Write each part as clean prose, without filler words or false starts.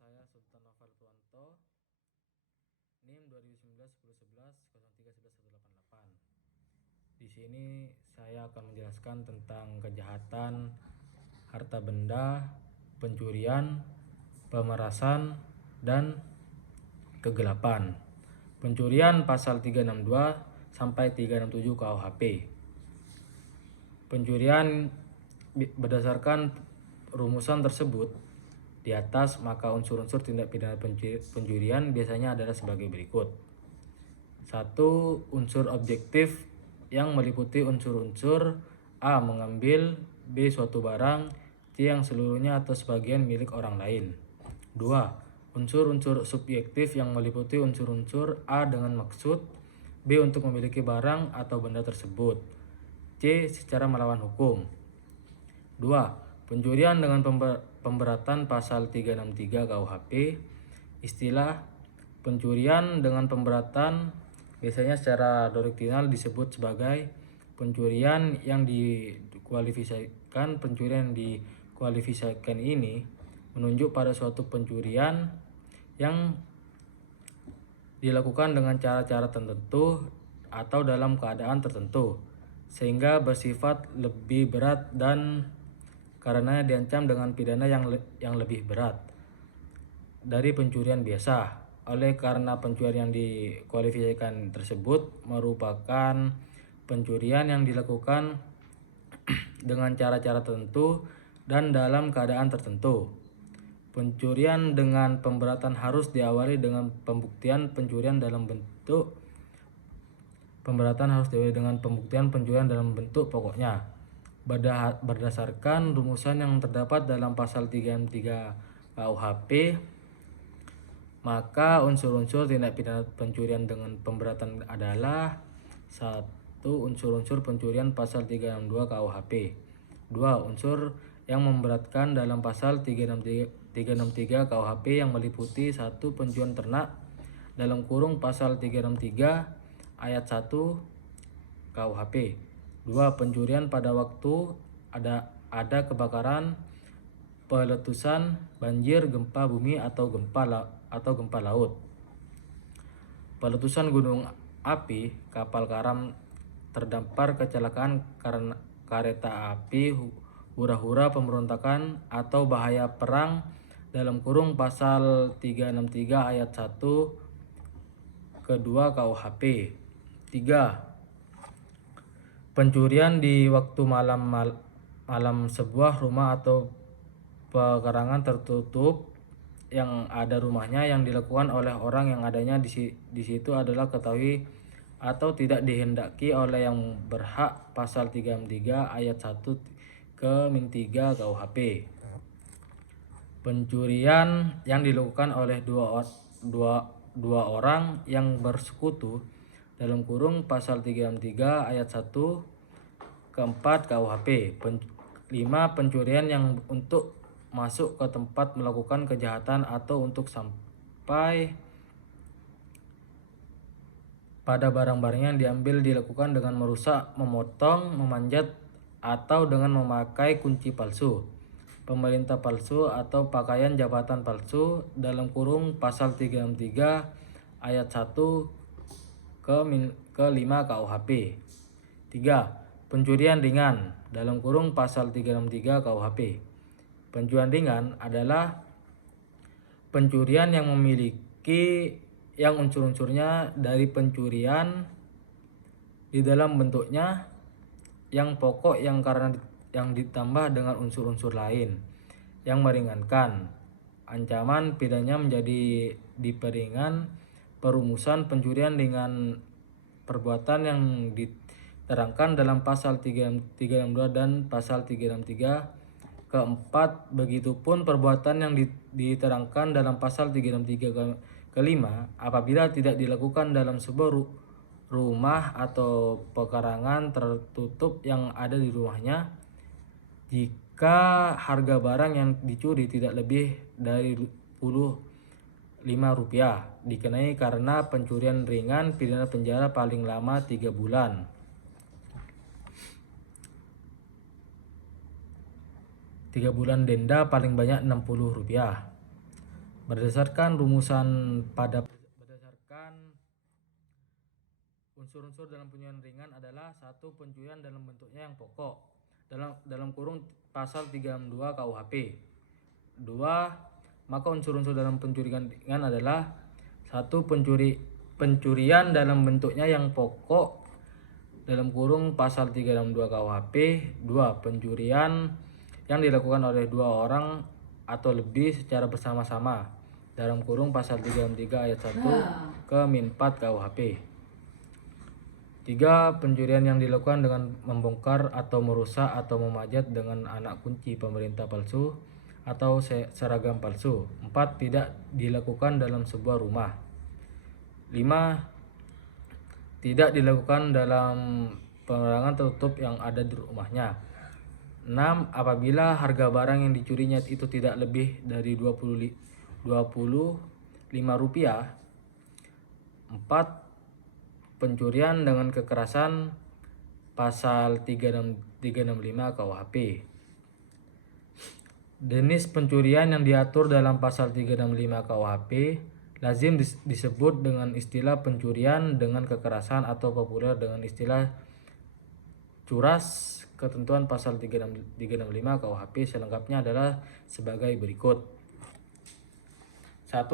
saya Sultan Noval Tuanto, NIM 2019-1011-0311-188. Di sini saya akan menjelaskan tentang kejahatan harta benda, pencurian, pemerasan, dan kegelapan. Pencurian pasal 362 sampai 367 KUHP. Pencurian berdasarkan rumusan tersebut di atas, maka unsur-unsur tindak pidana pencurian biasanya adalah sebagai berikut. 1. Unsur objektif yang meliputi unsur-unsur A. Mengambil, B. Suatu barang, C. Yang seluruhnya atau sebagian milik orang lain. 2. Unsur-unsur subjektif yang meliputi unsur-unsur A. Dengan maksud, B. Untuk memiliki barang atau benda tersebut, C. Secara melawan hukum. 2. Pencurian dengan pemberatan pasal 363 KUHP. Istilah pencurian dengan pemberatan biasanya secara doktrinal disebut sebagai pencurian yang dikualifikasikan. Pencurian yang dikualifikasikan ini menunjuk pada suatu pencurian yang dilakukan dengan cara-cara tertentu atau dalam keadaan tertentu, sehingga bersifat lebih berat dan karena diancam dengan pidana yang lebih berat dari pencurian biasa. Oleh karena pencurian yang dikualifikasikan tersebut merupakan pencurian yang dilakukan dengan cara-cara tertentu dan dalam keadaan tertentu. Pencurian dengan pemberatan harus diawali dengan pembuktian pencurian dalam bentuk pencurian dalam bentuk pokoknya. Berdasarkan rumusan yang terdapat dalam pasal 363 KUHP, maka unsur-unsur tindak pidana pencurian dengan pemberatan adalah 1. Unsur-unsur pencurian pasal 362 KUHP. 2. Unsur yang memberatkan dalam pasal 363 KUHP yang meliputi 1. Pencurian ternak dalam kurung pasal 363 ayat 1 KUHP. 2. Pencurian pada waktu ada kebakaran, peletusan, banjir, gempa bumi atau gempa laut. Peletusan gunung api, kapal karam terdampar, kecelakaan karena kereta api, hura-hura pemberontakan atau bahaya perang dalam kurung pasal 363 ayat 1 kedua KUHP. 3. Pencurian di waktu malam sebuah rumah atau pekarangan tertutup yang ada rumahnya yang dilakukan oleh orang yang adanya di situ adalah ketahui atau tidak dihendaki oleh yang berhak pasal 363 ayat 1 ke min 3 KUHP. Pencurian yang dilakukan oleh dua orang yang bersekutu dalam kurung pasal 363 ayat 1 ke 4 KUHP. 5. Pencurian yang untuk masuk ke tempat melakukan kejahatan atau untuk sampai pada barang-barang yang diambil dilakukan dengan merusak, memotong, memanjat, atau dengan memakai kunci palsu, pemerintah palsu, atau pakaian jabatan palsu dalam kurung pasal 363 ayat 1 ke 5 KUHP. 3. Pencurian ringan dalam kurung pasal 363 KUHP. Pencurian ringan adalah pencurian yang memiliki yang unsur-unsurnya dari pencurian di dalam bentuknya yang pokok yang ditambah dengan unsur-unsur lain yang meringankan. Ancaman pidananya menjadi diperingan perumusan pencurian dengan perbuatan yang diterangkan dalam pasal 362 dan pasal 363 keempat. Begitupun perbuatan yang diterangkan dalam pasal 363 kelima apabila tidak dilakukan dalam sebuah rumah atau pekarangan tertutup yang ada di rumahnya, jika harga barang yang dicuri tidak lebih dari Rp5 dikenai karena pencurian ringan pidana penjara paling lama 3 bulan. 3 bulan denda paling banyak Rp60. Berdasarkan unsur-unsur dalam pencurian ringan adalah satu, pencurian dalam bentuknya yang pokok dalam kurung pasal 362 KUHP. 2. Maka unsur-unsur dalam pencurian ringan adalah satu, pencurian dalam bentuknya yang pokok dalam kurung pasal 362 KUHP. 2. Pencurian yang dilakukan oleh dua orang atau lebih secara bersama-sama dalam kurung pasal 363 ayat 1 ke min 4 KUHP. 3. Pencurian yang dilakukan dengan membongkar atau merusak atau memajat dengan anak kunci pemerintah palsu atau seragam palsu. 4. Tidak dilakukan dalam sebuah rumah. 5. Tidak dilakukan dalam pemarangan tertutup yang ada di rumahnya. 6. Apabila harga barang yang dicurinya itu tidak lebih dari Rp25. 4. Pencurian dengan kekerasan pasal 365 KUHP. Jenis pencurian yang diatur dalam pasal 365 KUHP lazim disebut dengan istilah pencurian dengan kekerasan atau populer dengan istilah curas. Ketentuan pasal 365 KUHP selengkapnya adalah sebagai berikut. 1.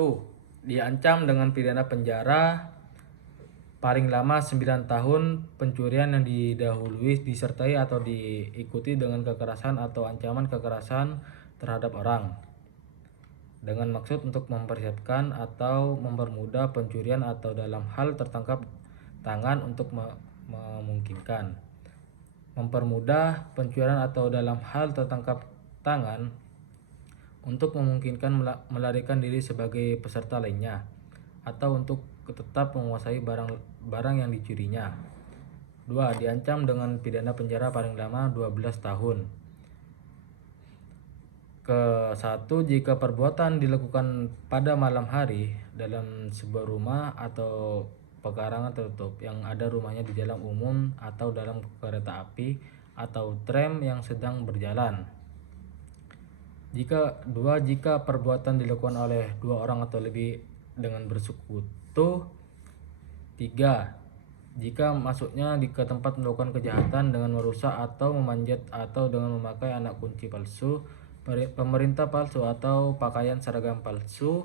Diancam dengan pidana penjara paling lama 9 tahun pencurian yang didahului disertai atau diikuti dengan kekerasan atau ancaman kekerasan terhadap orang dengan maksud untuk mempersiapkan atau mempermudah pencurian atau dalam hal tertangkap tangan untuk memungkinkan. Mempermudah pencurian atau dalam hal tertangkap tangan untuk memungkinkan melarikan diri sebagai peserta lainnya atau untuk tetap menguasai barang yang dicurinya. 2. Diancam dengan pidana penjara paling lama 12 tahun. Ke-1. Jika perbuatan dilakukan pada malam hari dalam sebuah rumah atau pekarangan tertutup yang ada rumahnya di jalan umum atau dalam kereta api atau tram yang sedang berjalan. 2. Jika perbuatan dilakukan oleh dua orang atau lebih dengan bersekutu. 3. Jika masuknya ke tempat melakukan kejahatan dengan merusak atau memanjat atau dengan memakai anak kunci palsu, pemerintah palsu atau pakaian seragam palsu.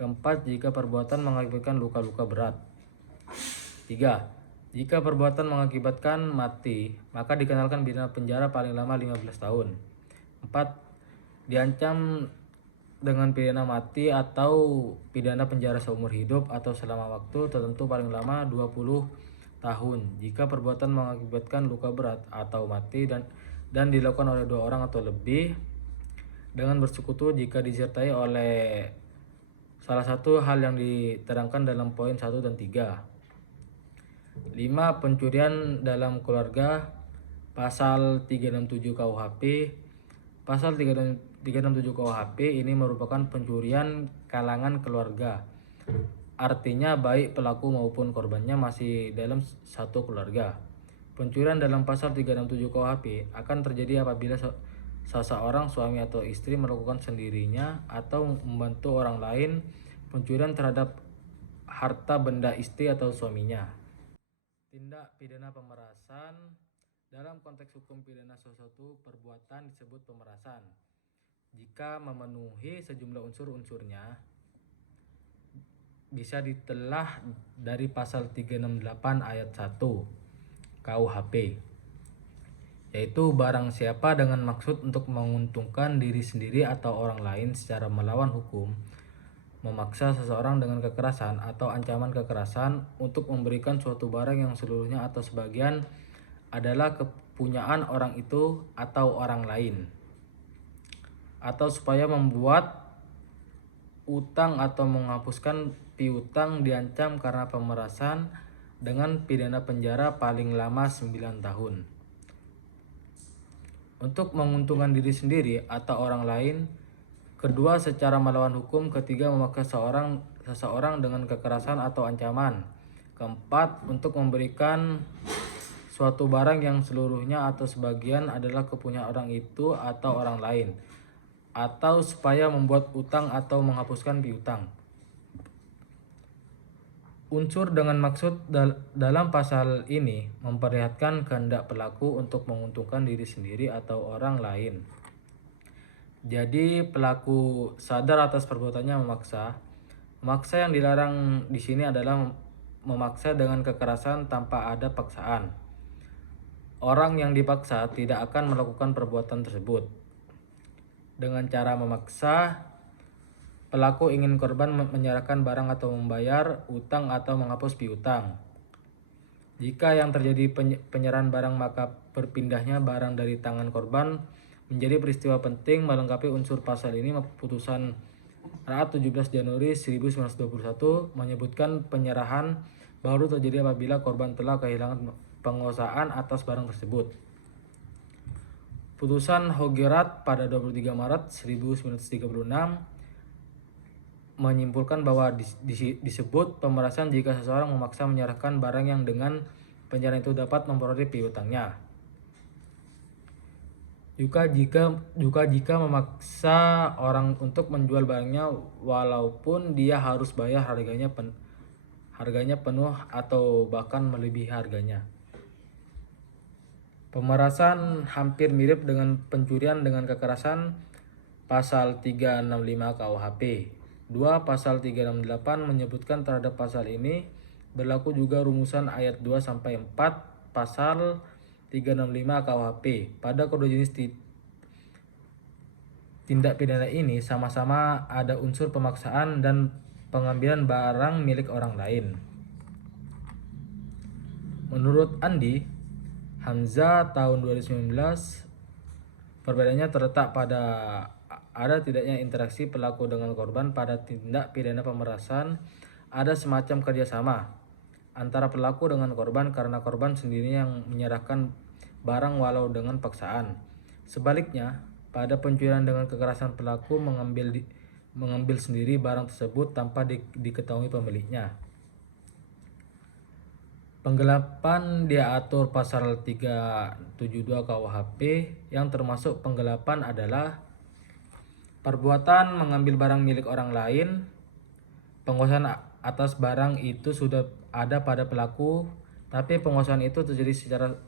4. Jika perbuatan mengakibatkan luka-luka berat. 3. Jika perbuatan mengakibatkan mati, maka dikenakan pidana penjara paling lama 15 tahun. 4. Diancam dengan pidana mati atau pidana penjara seumur hidup atau selama waktu tertentu paling lama 20 tahun jika perbuatan mengakibatkan luka berat atau mati dan dilakukan oleh dua orang atau lebih dengan bersekutu jika disertai oleh salah satu hal yang diterangkan dalam poin 1 dan 3. 5. Pencurian dalam keluarga pasal 367 KUHP. Pasal 367 KUHP ini merupakan pencurian kalangan keluarga. Artinya baik pelaku maupun korbannya masih dalam satu keluarga. Pencurian dalam pasal 367 KUHP akan terjadi apabila seseorang suami atau istri melakukan sendirinya atau membantu orang lain pencurian terhadap harta benda istri atau suaminya. Tindak pidana pemerasan. Dalam konteks hukum pidana suatu perbuatan disebut pemerasan jika memenuhi sejumlah unsur-unsurnya. Bisa ditelah dari pasal 368 ayat 1 KUHP, yaitu barang siapa dengan maksud untuk menguntungkan diri sendiri atau orang lain secara melawan hukum, memaksa seseorang dengan kekerasan atau ancaman kekerasan untuk memberikan suatu barang yang seluruhnya atau sebagian adalah kepunyaan orang itu atau orang lain, atau supaya membuat utang atau menghapuskan piutang diancam karena pemerasan dengan pidana penjara paling lama 9 tahun. Untuk menguntungkan diri sendiri atau orang lain. Kedua, secara melawan hukum. Ketiga, memaksa seseorang dengan kekerasan atau ancaman. Keempat, untuk memberikan suatu barang yang seluruhnya atau sebagian adalah kepunyaan orang itu atau orang lain, atau supaya membuat utang atau menghapuskan piutang. Unsur dengan maksud dalam pasal ini memperlihatkan kehendak pelaku untuk menguntungkan diri sendiri atau orang lain. Jadi pelaku sadar atas perbuatannya memaksa. Memaksa yang dilarang di sini adalah memaksa dengan kekerasan tanpa ada paksaan. Orang yang dipaksa tidak akan melakukan perbuatan tersebut. Dengan cara memaksa, pelaku ingin korban menyerahkan barang atau membayar utang atau menghapus piutang. Jika yang terjadi penyerahan barang, maka berpindahnya barang dari tangan korban menjadi peristiwa penting melengkapi unsur pasal ini. Putusan Raat 17 Januari 1921 menyebutkan penyerahan baru terjadi apabila korban telah kehilangan penguasaan atas barang tersebut. Putusan Hogerat pada 23 Maret 1936 menyimpulkan bahwa disebut pemerasan jika seseorang memaksa menyerahkan barang yang dengan penyerahan itu dapat memperoleh piutangnya. Juga jika memaksa orang untuk menjual barangnya walaupun dia harus bayar harganya penuh atau bahkan melebihi harganya. Pemerasan hampir mirip dengan pencurian dengan kekerasan pasal 365 KUHP. 2 pasal 368 menyebutkan terhadap pasal ini berlaku juga rumusan ayat 2 sampai 4 pasal 365 KUHP. Pada kedua jenis tindak pidana ini sama-sama ada unsur pemaksaan dan pengambilan barang milik orang lain. Menurut Andi Hamzah tahun 2019, perbedaannya terletak pada ada tidaknya interaksi pelaku dengan korban. Pada tindak pidana pemerasan ada semacam kerjasama antara pelaku dengan korban karena korban sendiri yang menyerahkan barang walau dengan paksaan. Sebaliknya, pada pencurian dengan kekerasan pelaku mengambil sendiri barang tersebut tanpa diketahui pemiliknya. Penggelapan diatur pasal 372 KUHP yang termasuk penggelapan adalah perbuatan mengambil barang milik orang lain. Penguasaan atas barang itu sudah ada pada pelaku, tapi penguasaan itu terjadi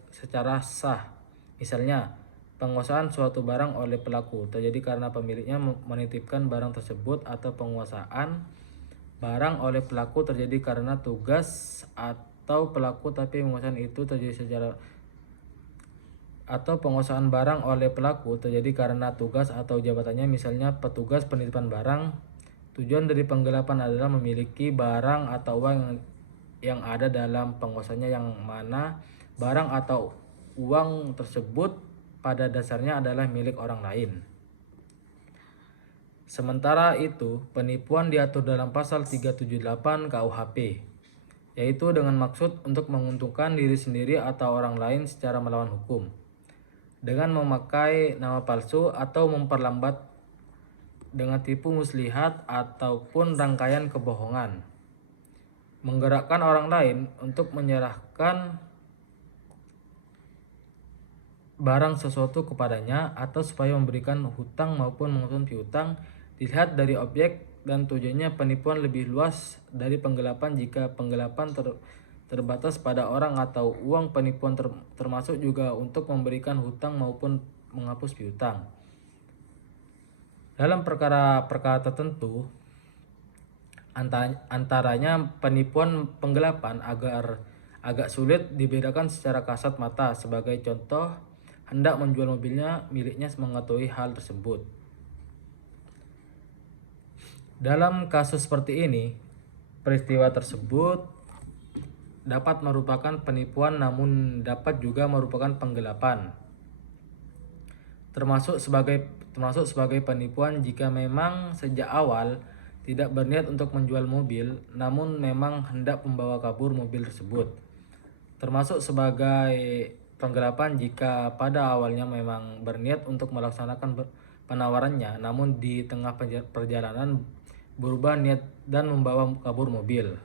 secara sah. Misalnya, penguasaan suatu barang oleh pelaku terjadi karena pemiliknya menitipkan barang tersebut, atau penguasaan barang oleh pelaku terjadi karena tugas atau pelaku, tapi penguasaan itu terjadi atau penguasaan barang oleh pelaku terjadi karena tugas atau jabatannya, misalnya petugas penitipan barang. Tujuan dari penggelapan adalah memiliki barang atau uang yang ada dalam penguasaannya, yang mana barang atau uang tersebut pada dasarnya adalah milik orang lain. Sementara itu, penipuan diatur dalam pasal 378 KUHP, yaitu dengan maksud untuk menguntungkan diri sendiri atau orang lain secara melawan hukum, dengan memakai nama palsu atau memperlambat dengan tipu muslihat ataupun rangkaian kebohongan, menggerakkan orang lain untuk menyerahkan barang sesuatu kepadanya atau supaya memberikan hutang maupun menghapuskan piutang. Dilihat dari objek dan tujuannya, penipuan lebih luas dari penggelapan. Jika penggelapan terbatas pada orang atau uang, penipuan termasuk juga untuk memberikan hutang maupun menghapus piutang. Dalam perkara-perkara tertentu, antaranya penipuan penggelapan, agak sulit dibedakan secara kasat mata. Sebagai contoh, hendak menjual mobilnya miliknya mengetahui hal tersebut. Dalam kasus seperti ini, peristiwa tersebut dapat merupakan penipuan namun dapat juga merupakan penggelapan. Termasuk sebagai penipuan jika memang sejak awal tidak berniat untuk menjual mobil, namun memang hendak membawa kabur mobil tersebut. Termasuk sebagai penggelapan jika pada awalnya memang berniat untuk melaksanakan penawarannya, namun di tengah perjalanan berubah niat dan membawa kabur mobil.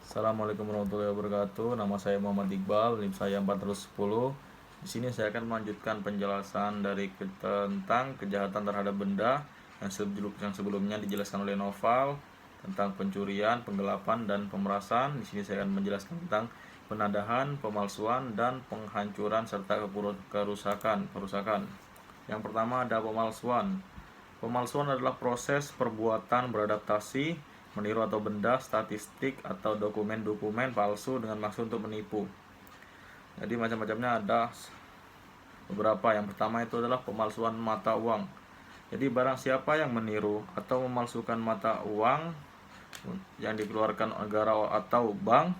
Assalamualaikum warahmatullahi wabarakatuh. Nama saya Muhammad Iqbal, NIM saya 410. Di sini saya akan melanjutkan penjelasan tentang kejahatan terhadap benda yang sebelumnya dijelaskan oleh Noval tentang pencurian, penggelapan, dan pemerasan. Di sini saya akan menjelaskan tentang penadahan, pemalsuan, dan penghancuran serta kerusakan. Yang pertama ada pemalsuan. Pemalsuan adalah proses perbuatan beradaptasi, meniru atau benda, statistik, atau dokumen-dokumen palsu dengan maksud untuk menipu. Jadi macam-macamnya ada beberapa. Yang pertama itu adalah pemalsuan mata uang. Jadi barang siapa yang meniru atau memalsukan mata uang yang dikeluarkan negara atau bank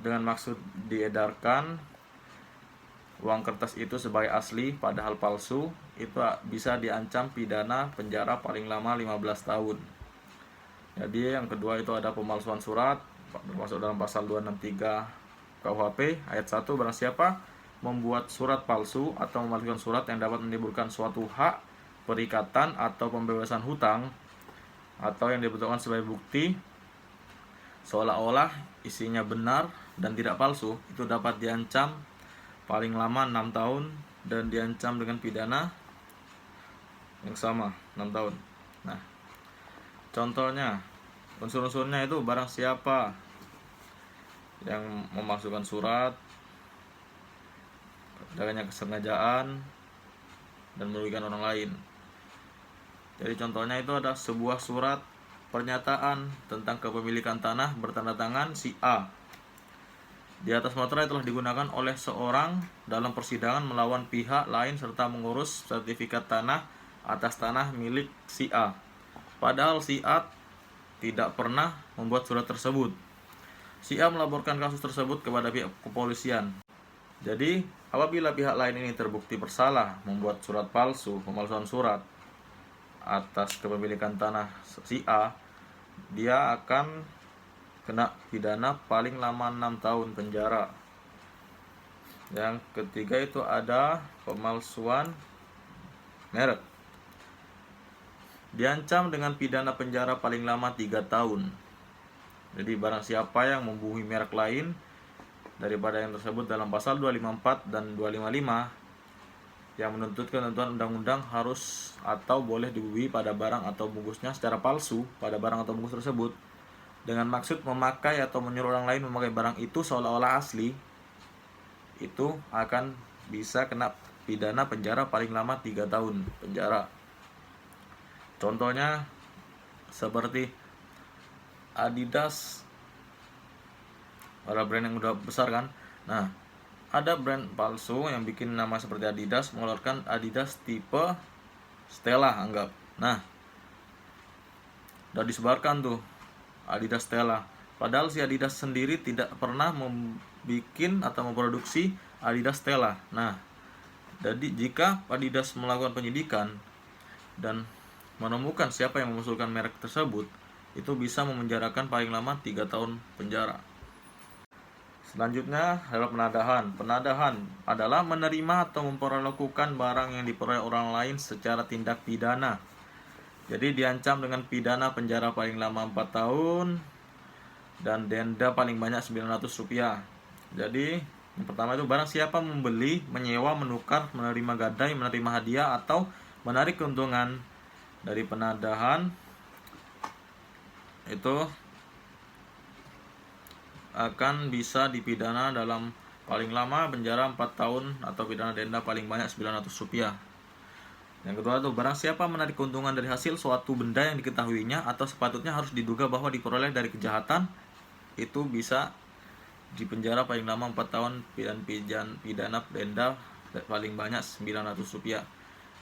dengan maksud diedarkan uang kertas itu sebagai asli padahal palsu, itu bisa diancam pidana penjara paling lama 15 tahun. Jadi yang kedua itu ada pemalsuan surat, termasuk dalam pasal 263 KUHP ayat 1. Barang siapa membuat surat palsu atau memalsukan surat yang dapat menimbulkan suatu hak, perikatan, atau pembebasan hutang, atau yang dibutuhkan sebagai bukti seolah-olah isinya benar dan tidak palsu, itu dapat diancam paling lama 6 tahun dan diancam dengan pidana yang sama, 6 tahun. Nah, contohnya, unsur-unsurnya itu barang siapa yang memasukkan surat, adanya kesengajaan, dan merugikan orang lain. Jadi contohnya itu ada sebuah surat pernyataan tentang kepemilikan tanah bertanda tangan si A. Di atas materai telah digunakan oleh seorang dalam persidangan melawan pihak lain serta mengurus sertifikat tanah atas tanah milik si A. Padahal si A tidak pernah membuat surat tersebut. Si A melaporkan kasus tersebut kepada pihak kepolisian. Jadi, apabila pihak lain ini terbukti bersalah membuat surat palsu, pemalsuan surat atas kepemilikan tanah si A, dia akan kena pidana paling lama 6 tahun penjara. Yang ketiga itu ada pemalsuan merek. Diancam dengan pidana penjara paling lama 3 tahun. Jadi barang siapa yang membohongi merek lain daripada yang tersebut dalam pasal 254 dan 255 yang menuntut ketentuan undang-undang harus atau boleh dibubuhi pada barang atau bungkusnya secara palsu pada barang atau bungkus tersebut dengan maksud memakai atau menyuruh orang lain memakai barang itu seolah-olah asli, itu akan bisa kena pidana penjara paling lama 3 tahun penjara. Contohnya seperti Adidas, para brand yang udah besar kan. Nah, ada brand palsu yang bikin nama seperti Adidas, mengeluarkan Adidas tipe Stella anggap. Nah, udah disebarkan tuh Adidas Stella. Padahal si Adidas sendiri tidak pernah membuat atau memproduksi Adidas Stella. Nah, jadi jika Adidas melakukan penyidikan dan menemukan siapa yang mengusulkan merek tersebut, itu bisa memenjarakan paling lama 3 tahun penjara. Selanjutnya adalah penadahan. Penadahan adalah menerima atau memperlakukan barang yang diperoleh orang lain secara tindak pidana. Jadi diancam dengan pidana penjara paling lama 4 tahun dan denda paling banyak Rp900. Jadi yang pertama itu barang siapa membeli, menyewa, menukar, menerima gadai, menerima hadiah, atau menarik keuntungan dari penadahan, itu akan bisa dipidana dalam paling lama penjara 4 tahun atau pidana denda paling banyak Rp900. Yang kedua itu barang siapa menarik keuntungan dari hasil suatu benda yang diketahuinya atau sepatutnya harus diduga bahwa diperoleh dari kejahatan, itu bisa dipenjara paling lama 4 tahun dan pidana denda paling banyak Rp900.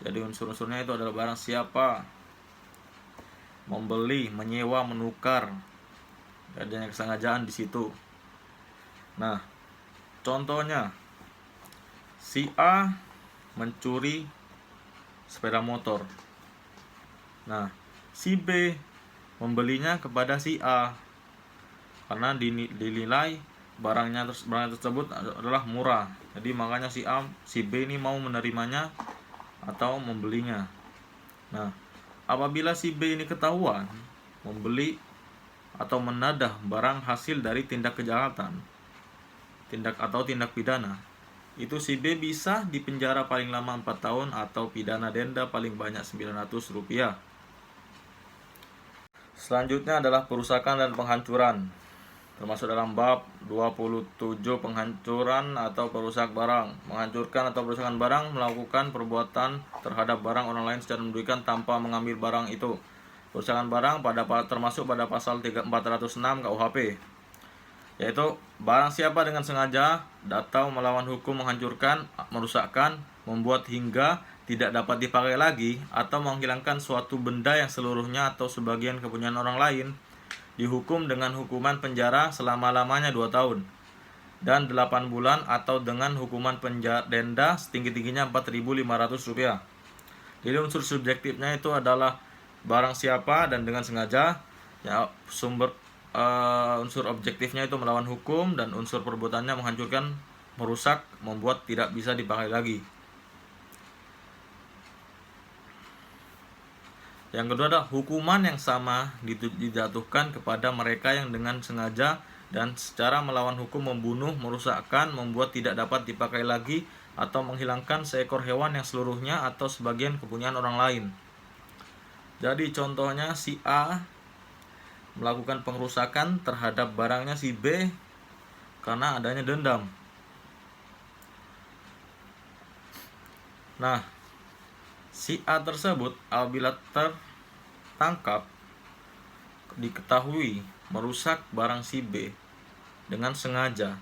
Jadi unsur-unsurnya itu adalah barang siapa membeli, menyewa, menukar, adanya kesengajaan di situ. Nah, contohnya si A mencuri sepeda motor. Nah, si B membelinya kepada si A karena dinilai barangnya tersebut adalah murah. Jadi makanya si B ini mau menerimanya atau membelinya. Nah, apabila si B ini ketahuan membeli atau menadah barang hasil dari tindak kejahatan, tindak pidana, itu si B bisa dipenjara paling lama 4 tahun atau pidana denda paling banyak Rp900. Selanjutnya adalah perusakan dan penghancuran, termasuk dalam bab 27 penghancuran atau perusak barang. Menghancurkan atau perusakan barang melakukan perbuatan terhadap barang orang lain secara merugikan tanpa mengambil barang itu. Perusakan barang termasuk pada pasal 406 KUHP, yaitu barang siapa dengan sengaja atau melawan hukum menghancurkan, merusakkan, membuat hingga tidak dapat dipakai lagi atau menghilangkan suatu benda yang seluruhnya atau sebagian kepunyaan orang lain, dihukum dengan hukuman penjara selama-lamanya 2 tahun dan 8 bulan atau dengan hukuman denda setinggi-tingginya Rp4.500. Jadi unsur subjektifnya itu adalah barang siapa dan dengan sengaja, ya, unsur objektifnya itu melawan hukum, dan unsur perbuatannya menghancurkan, merusak, membuat tidak bisa dipakai lagi. Yang kedua adalah hukuman yang sama dijatuhkan kepada mereka yang dengan sengaja dan secara melawan hukum membunuh, merusakkan, membuat tidak dapat dipakai lagi atau menghilangkan seekor hewan yang seluruhnya atau sebagian kepunyaan orang lain. Jadi contohnya si A melakukan pengrusakan terhadap barangnya si B karena adanya dendam. Nah, si A tersebut apabila tertangkap diketahui merusak barang si B dengan sengaja,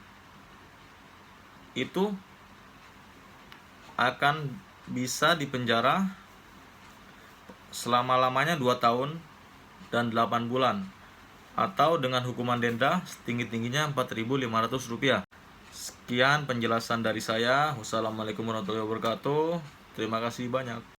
itu akan bisa dipenjara selama-lamanya 2 tahun dan 8 bulan atau dengan hukuman denda setinggi-tingginya Rp4.500. Sekian penjelasan dari saya. Wassalamualaikum warahmatullahi wabarakatuh. Terima kasih banyak.